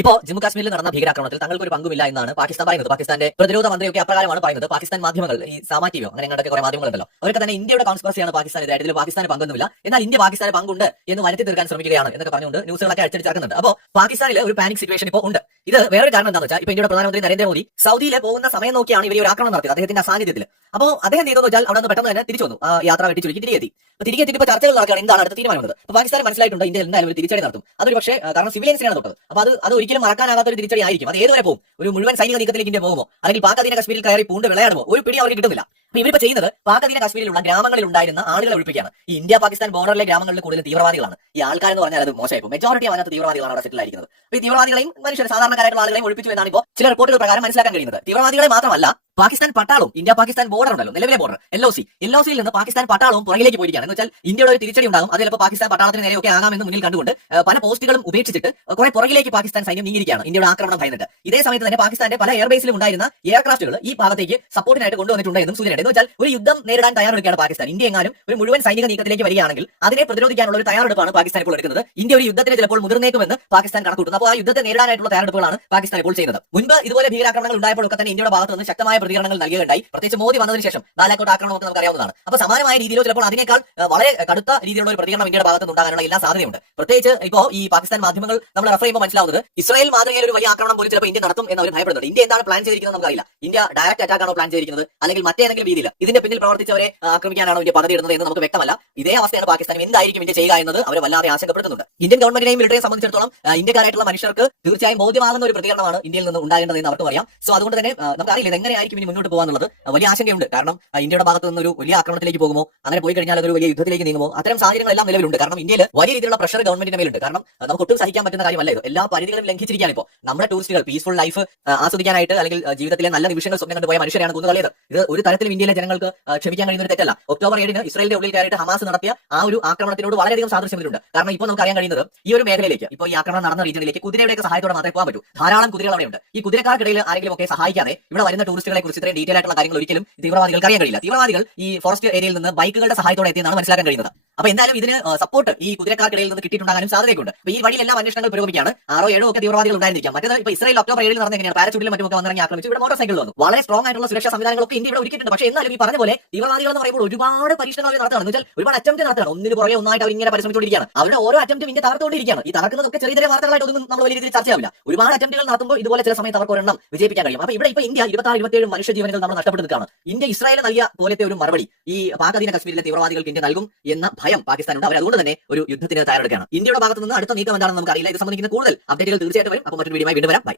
ഇപ്പോൾ ജമ്മു കാശ്മീരിൽ നടന്ന ഭീകരാക്രമണത്തിൽ തങ്ങൾക്ക് ഒരു പങ്കുമില്ല എന്നാണ് പാകിസ്ഥാൻ പറയുന്നത്. പാകിസ്ഥാന്റെ പ്രതിരോധ മന്ത്രിയൊക്കെ അപ്രകാരമാണ് പറയുന്നത്. പാകിസ്ഥാൻ മാധ്യമങ്ങൾ, ഈ സാമാറ്റിയോ അങ്ങനെ അങ്ങോട്ടൊക്കെ കുറെ മാധ്യമങ്ങളുണ്ടല്ലോ, അവരൊക്കെ തന്നെ ഇന്ത്യയുടെ കോൺസ്പിറസിയാണ് പാകിസ്ഥാൻ ഇതായിട്ട്, ഇതിൽ പാകിസ്ഥാന് പങ്കൊന്നുമില്ല, എന്നാൽ ഇന്ത്യ പാകിസ്ഥാന് പങ്കുണ്ട് എന്ന് വരുത്തി തീർക്കാൻ ശ്രമിക്കുകയാണ് എന്നൊക്കെ പറഞ്ഞുകൊണ്ട് ന്യൂസുകളൊക്കെ അടിച്ചടിച്ചിറക്കുന്നുണ്ട്. അപ്പോൾ പാകിസ്ഥാനിൽ ഒരു പാനിക് സിറ്റുവേഷൻ ഇപ്പോൾ ഉണ്ട്. ഇത് വേറൊരു കാരണം എന്താണെന്ന് വെച്ചാൽ, ഇപ്പൊ ഇന്ത്യയുടെ പ്രധാനമന്ത്രി നരേന്ദ്രമോദി സൗദിയിലെ പോകുന്ന സമയം നോക്കിയാണ് ഇവർ ഒരു ആക്രമണം നടത്തിയത്, അദ്ദേഹത്തിന്റെ അസാന്നിധ്യത്തിൽ. അപ്പോൾ അദ്ദേഹം ചെയ്തതെന്ന് വെച്ചാൽ അവിടെ നിന്ന് പെട്ടെന്ന് തന്നെ തിരിച്ചു വന്നു, യാത്ര വെട്ടി ചുരുക്കി തിരികെ എത്തി. തിരികെ എത്തിയപ്പോൾ ചർച്ചകൾ നടക്കുകയാണ്, എന്താണ് അടുത്ത തീരുമാനം. അപ്പോൾ പാകിസ്ഥാൻ മനസ്സിലായിട്ടുണ്ട് ഇന്ത്യ എന്തായാലും ഒരു തിരിച്ചടി നടത്തും. അതൊരു പക്ഷേ കാരണം സിവിലിയൻസിനാണ് തൊട്ടത്. അപ്പോൾ അത് ഒരിക്കലും മറക്കാനാകാത്ത ഒരു തിരിച്ചടി ആയിരിക്കും. അത് ഏതുവരെ പോകും? ഒരു മുഴുവൻ സൈനിക നീക്കത്തിലേക്ക് ഇന്ത്യ പോകുമോ, അല്ലെങ്കിൽ പാക് അധീന കശ്മീരിൽ കയറി പൂണ്ട് വിളയാടുമോ, ഒരു പിടി അവർക്ക് കിട്ടുന്നില്ല. അപ്പൊ ഇവരിപ്പോ ചെയ്യുന്നത് പാക് അധീന കശ്മീരിലുള്ള ഗ്രാമങ്ങളിൽ ഉണ്ടായിരുന്ന ആളുകളെ ഒഴിപ്പിക്കുകയാണ്. ഈ ഇന്ത്യ പാകിസ്ഥാൻ ബോർഡറിലെ ഗ്രാമങ്ങളിൽ കൂടുതൽ തീവ്രവാദികളാണ്. ഈ ആൾക്കാരെന്ന് പറഞ്ഞാൽ അത് മോശമായി പോകും. മെജോറിറ്റി അതിനകത്ത് തീവ്രവാദികളാണ് അവിടെ സെറ്റിൽ ആയിരിക്കുന്നത്. ഈ തീവ്രവാദികളെയും മനുഷ്യർ സാധാരണക്കാരായിട്ടുള്ള ആളുകളെയും ഒഴിപ്പിച്ചു എന്നാണ് ഇപ്പോൾ ചില റിപ്പോർട്ടുകൾ പ്രകാരം മനസ്സിലാക്കാൻ കഴിയുന്നത്. തീവ്രവാദികളെ മാത്രമല്ല, പാകിസ്ഥാൻ പട്ടാളവും, ഇന്ത്യ പാകിസ്ഥാൻ ബോർഡർ ഉണ്ടല്ലോ, നിലവിലെ ബോർഡർ LOCയിൽ നിന്ന് പാകിസ്ഥാൻ പട്ടാളവും പുറകിലേക്ക് പോയിരിക്കുകയാണ്. എന്ന് വെച്ചാൽ ഇന്ത്യയുടെ ഒരു തിരിച്ചടി ഉണ്ടാകും, അത് ചിലപ്പോൾ പാകിസ്ഥാൻ പട്ടാളത്തിന് നേരെയൊക്കെ ആകാമെന്ന് മുന്നിൽ കണ്ടുകൊണ്ട് പല പോസ്റ്റുകളും ഉപേക്ഷിച്ചിട്ട് കുറെ പുറകിലേക്ക് പാകിസ്ഥാൻ സൈന്യം നീങ്ങിയിരിക്കുകയാണ്, ഇന്ത്യയുടെ ആക്രമണം ഭയന്നിട്ട്. ഇതേ സമയത്ത് തന്നെ പാകിസ്ഥാന്റെ പല എയർബേസിലും ഉണ്ടായിരുന്ന എയർക്രാഫ്റ്റുകൾ ഈ ഭാഗത്തേക്ക് സപ്പോർട്ടിനായിട്ട് കൊണ്ടുവന്നിട്ടുണ്ട് എന്നും സൂചനയുണ്ട്. എന്ന് വെച്ചാൽ ഒരു യുദ്ധം നേരിടാൻ തയ്യാറെടുക്കുകയാണ് പാകിസ്ഥാൻ. ഇന്ത്യ എങ്ങാനും ഒരു മുഴുവൻ സൈനിക നീക്കത്തിലേക്ക് വരികയാണെങ്കിൽ അതിനെ പ്രതിരോധിക്കാനുള്ള ഒരു തയ്യാറെടുപ്പാണ് പാകിസ്ഥാൻ ഇപ്പോൾ എടുക്കുന്നത്. ഇന്ത്യ ഒരു യുദ്ധത്തിന് ചിലപ്പോൾ മുതിർന്നേക്കുമെന്ന് പാകിസ്ഥാൻ കണക്കൂട്ടുന്നു. അപ്പോൾ ആ യുദ്ധത്തെ നേരിടാനായിട്ടുള്ള തയ്യാറെടുപ്പുകളാണ് പാകിസ്ഥാൻ ഇപ്പോൾ ചെയ്യുന്നത്. മുൻപ് ഇതുപോലെ ഭീകരാക്രമണങ്ങൾ ഉണ്ടായപ്പോഴൊക്കെ തന്നെ ഇന്ത്യയുടെ ഭാഗത്ത് നിന്ന് ശക്തമായ പ്രതികരണങ്ങൾ നൽകുകയുണ്ടായി. പ്രത്യേകിച്ച് മോദി വന്നതിന് ശേഷം ബാലാക്കോട്ട് ആക്രമണമൊക്കെ നമുക്ക് അറിയാവുന്നതാണ്. അപ്പോൾ സമാനമായ രീതിയിലോ ചിലപ്പോൾ അതിനേക്കാൾ വളരെ കടുത്ത രീതിയിലുള്ള ഒരു പ്രതികരണം ഇന്ത്യയുടെ ഭാഗത്ത് നിന്ന് ഉണ്ടാകാനുള്ള എല്ലാ സാധ്യതയുണ്ട്. പ്രത്യേകിച്ച് ഇപ്പോൾ ഈ പാകിസ്ഥാൻ മാധ്യമങ്ങൾ നമ്മൾ റെഫർ ചെയ്യുമ്പോൾ മനസ്സിലാവുന്നത് ഇസ്രായേൽ മാതൃകയിൽ ഒരു വലിയ ആക്രമണം പോലും ചിലപ്പോൾ ഇന്ത്യ നടത്തും എന്ന് അവർ ഭയപ്പെടുന്നുണ്ട്. ഇന്ത്യ എന്താണ് പ്ലാൻ ചെയ്തിരിക്കുന്നത് നമുക്കറിയില്ല. ഇന്ത്യ ഡയറക്റ്റ് അറ്റാക്ക് ആണോ പ്ലാൻ ചെയ്തിരിക്കുന്നത്, അല്ലെങ്കിൽ മറ്റേതെങ്കിലും രീതിയിൽ ഇതിന്റെ പിന്നിൽ പ്രവർത്തിച്ചവരെ ആക്രമിക്കാനാണോ ഇന്ത്യ പദ്ധതി ഇടുന്നത് എന്ന് നമുക്ക് വ്യക്തമല്ല. ഇതേ അവസ്ഥയാണ് പാകിസ്ഥാനും. എന്തായിരിക്കും ഇന്ത്യ ചെയ്യുക എന്നത് അവർ വല്ലാതെ ആശങ്കപ്പെടുത്തുന്നുണ്ട്. ഇന്ത്യൻ ഗവൺമെന്റിനെയും മിലിറ്ററിയെ സംബന്ധിച്ചിടത്തോളം ഇന്ത്യക്കാരായിട്ടുള്ള മനുഷ്യർക്ക് തീർച്ചയായും ബോധ്യമാകുന്ന ഒരു പ്രതികരണമാണ് ഇന്ത്യയിൽ നിന്ന് ഉണ്ടാകേണ്ടതെന്ന് അവർക്ക് അറിയാം. സോ അതുകൊണ്ട് തന്നെ നമുക്കറിയില്ല ഇത് എങ്ങനെയായിരിക്കും ഇനി മുന്നോട്ട് പോകാന്നുള്ളത്. വലിയ ആശങ്കയുണ്ട്. കാരണം ഇന്ത്യയുടെ ഭാഗത്ത് നിന്ന് ഒരു വലിയ ആക്രമണത്തിലേക്ക് പോകുമോ, അങ്ങനെ പോയി കഴിഞ്ഞാൽ അതൊരു വലിയ യുദ്ധത്തിലേക്ക് നീങ്ങുമോ, അത്തരം സാഹചര്യങ്ങളെല്ലാം നിലവിലുണ്ട്. കാരണം ഇന്ത്യയിൽ വലിയ രീതിയിലുള്ള പ്രഷർ ഗവൺമെന്റിന്റെ മേലുണ്ട്. കാരണം നമുക്ക് ഒട്ടും സഹിക്കാൻ പറ്റുന്ന കാര്യമല്ല ഇത്. എല്ലാ പരിധികളും ലംഘിച്ചിരിക്കുകയാണ്. ഇപ്പോൾ നമ്മുടെ ടൂറിസ്റ്റുകൾ പീസ്ഫുൾ ലൈഫ് ആസ്വദിക്കാനായിട്ട്, അല്ലെങ്കിൽ ജീവിതത്തിലെ നല്ല നിമിഷങ്ങൾ സ്വപ്നം കണ്ടുപോയ മനുഷ്യരാണ് കൊന്നുകളയത്. ഇത് ഒരു തരത്തിലും ഇന്ത്യയിലെ ജനങ്ങൾക്ക് ക്ഷമിക്കാൻ കഴിയുന്ന ഒരു തെറ്റല്ല. ഒക്ടോബർ 7 ഇസ്രായേലിന്റെ ഉള്ളിൽ കയറിയിട്ട് ഹമാസ് നടത്തിയ ആ ഒരു ആക്രമണത്തിനോട് വളരെയധികം സാദൃശ്യം ഇതിലുണ്ട്. കാരണം ഇപ്പോൾ നമുക്ക് അറിയാൻ കഴിയുന്നത് ഈ ഒരു മേഖലയിലേക്ക്, ഇപ്പോൾ ഈ ആക്രമണം നടന്ന റീജിയനിലേക്ക് കുതിരയുടെ സഹായത്തോടെ മാത്രമേ പോകാൻ പറ്റൂ. ധാരാളം കുതിരകൾ അവിടെയുണ്ട്. ഈ കുതിരക്കാർക്കിടയിൽ ആരെങ്കിലും ഒക്കെ സഹായിക്കാതെ ഇവിടെ വരുന്ന ടൂറിസ്റ്റുകളെ കുറിച്ച് ഇത്രയും ഡീറ്റെയിൽ ആയിട്ടുള്ള കാര്യങ്ങൾ ഒരിക്കലും തീവ്രവാദികൾക്ക് അറിയാൻ കഴിയില്ല. തീവ്രവാദികൾ ഈ ഫോറസ്റ്റ് ഏരിയയിൽ നിന്ന് ബൈക്കുകളുടെ സഹായത്തോടെ എത്തിയെന്നാണ് മനസ്സിലാക്കാൻ കഴിയുന്നത്. അപ്പൊ എന്തായാലും ഇതിന് സപ്പോർട്ട് ഈ കുതിരക്കാർക്കിടയിൽ നിന്ന് കിട്ടിയിട്ടുണ്ടാകാനും സാധ്യതയുണ്ട്. അപ്പൊ ഈ വഴിയിലെല്ലാം അന്വേഷണങ്ങൾ പുരോഗമിക്കുകയാണ്. 6 7 ഒക്കെ തീവ്രവാദികൾ ഉണ്ടായിരിക്കാം. മറ്റേത് ഇപ്പോൾ ഇസ്രായേൽ ഒക്ടോബർ 7 നടന്ന എങ്ങനെയാണ് പാരച്യൂട്ടിലും മറ്റുമൊക്കെ വന്നിറങ്ങി ആക്രമിച്ചു ഇവിടെ മോട്ടോർ സൈക്കിൾ വന്നു. വളരെ സ്ട്രോങ് ആയിട്ടുള്ള സുരക്ഷാ സംവിധാനങ്ങളൊക്കെ ഇന്ത്യ ഇവിടെ ഒരുക്കിയിട്ടുണ്ട്. പക്ഷേ എന്നാലും ഈ പറഞ്ഞ പോലെ തീവ്രവാദികൾ എന്ന് പറയുമ്പോൾ ഒരുപാട് പരീക്ഷണങ്ങൾ നടത്തുകയാണ്. എന്ന് വെച്ചാൽ ഒരുപാട് അറ്റംപ്റ്റ് നടത്തുകയാണ്. ഒന്നിന് പുറകെ ഒന്നായിട്ട് അവർ ഇങ്ങനെ പരിശ്രമിച്ചുകൊണ്ടിരിക്കുകയാണ്. അവരുടെ ഓരോ അറ്റംപ്റ്റും ഇന്ത്യ തകർത്തുകൊണ്ടിരിക്കുകയാണ്. ഈ തകർക്കുന്നതൊക്കെ ചെറിയ ചെറിയ വാർത്തകളായിട്ട് ഒന്നും നമ്മൾ വലിയ രീതിയിൽ ചർച്ചയാവില്ല. ഒരുപാട് അറ്റംപ്റ്റുകൾ നടത്തുമ്പോൾ ഇതുപോലെ ചില സമയത്ത് അവർക്ക് ഒരെണ്ണം വിജയിപ്പിക്കാൻ കഴിയും. അപ്പൊ ഇവിടെ ഇപ്പോൾ ഇന്ത്യ 26 27 മനുഷ്യജീവനുകൾ നമ്മൾ നഷ്ടപ്പെട്ടു നിൽക്കുകയാണ്. ഇന്ത്യ ഇസ്രായേൽ നൽകിയ പോലത്തെ ഒരു മറുപടി ഈ പാക് അധീന കശ്മീരിലെ തീവ്രവാദികൾക്ക് ഇന്ത്യ നൽകും എന്ന ഭയം പാകിസ്ഥാനുണ്ട്. അവർ അതുകൊണ്ട് തന്നെ ഒരു യുദ്ധത്തിന് തയ്യാറെടുക്കുകയാണ്. ഇന്ത്യയുടെ ഭാഗത്ത് നിന്ന് അടുത്ത നീക്കം എന്താണെന്ന് നമുക്കറിയില്ല. ഇത് സംബന്ധിക്കുന്ന കൂടുതൽ അപ്ഡേറ്റുകൾ തീർച്ചയായിട്ടും വരും. അപ്പോൾ മറ്റൊരു വീഡിയോയുമായി വീണ്ടും വരാം. ബൈ.